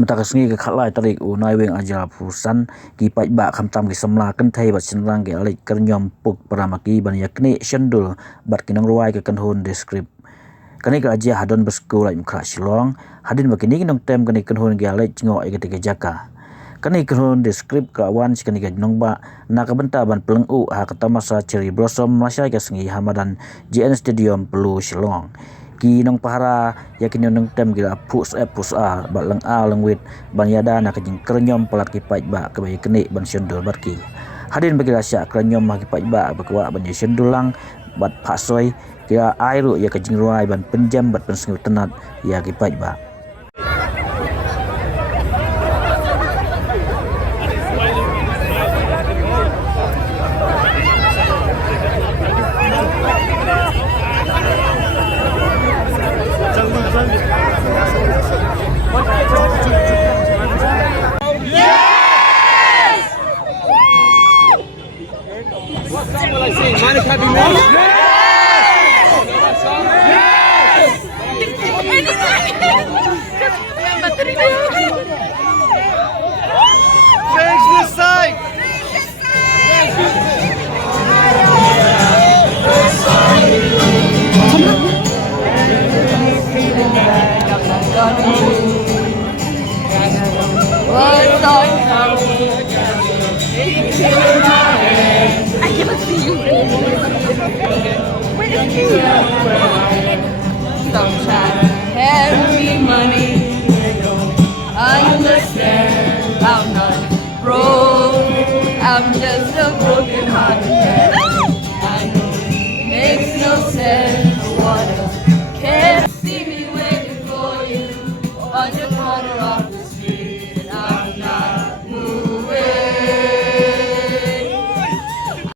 Matakas ngi ka khalai tarik u nai weng ajar pusan ki pai ba kham tam ki samla kan thai bat sinrang ge alik kernyom puk paramaki ban Iaknieh shendul bat kinong ruai ke kan hun descript kani ka aja hadon Bosco Laitumkhrah Shillong hadin bakini Nongtem kani kan hun ge alik ngo ai ke jaka kani kan hun descript ka wan kani ge nongba na ka benta ban peleng u ha ka tamasa cherry blossom Malaysia ke sengi hamadan JN Stadium Pelu Shillong ki nong pahara yakin Nongtem gila pus a ba lang a lang wit ban yada na kajing kernyom pelat ki pai ba ke Iaknieh ban shendul barki hadin bagi rasya kernyom ma ki pai ba bakwa ban shendulang bat pasoi kira airu ya kajing ruai ban penjam bat pensengu tenat ya ki pai ba Don't try to hand me money. Understand, I'm not broke. I'm just a broken hearted man. I know it makes no sense. What else can see me waiting for you on your corner?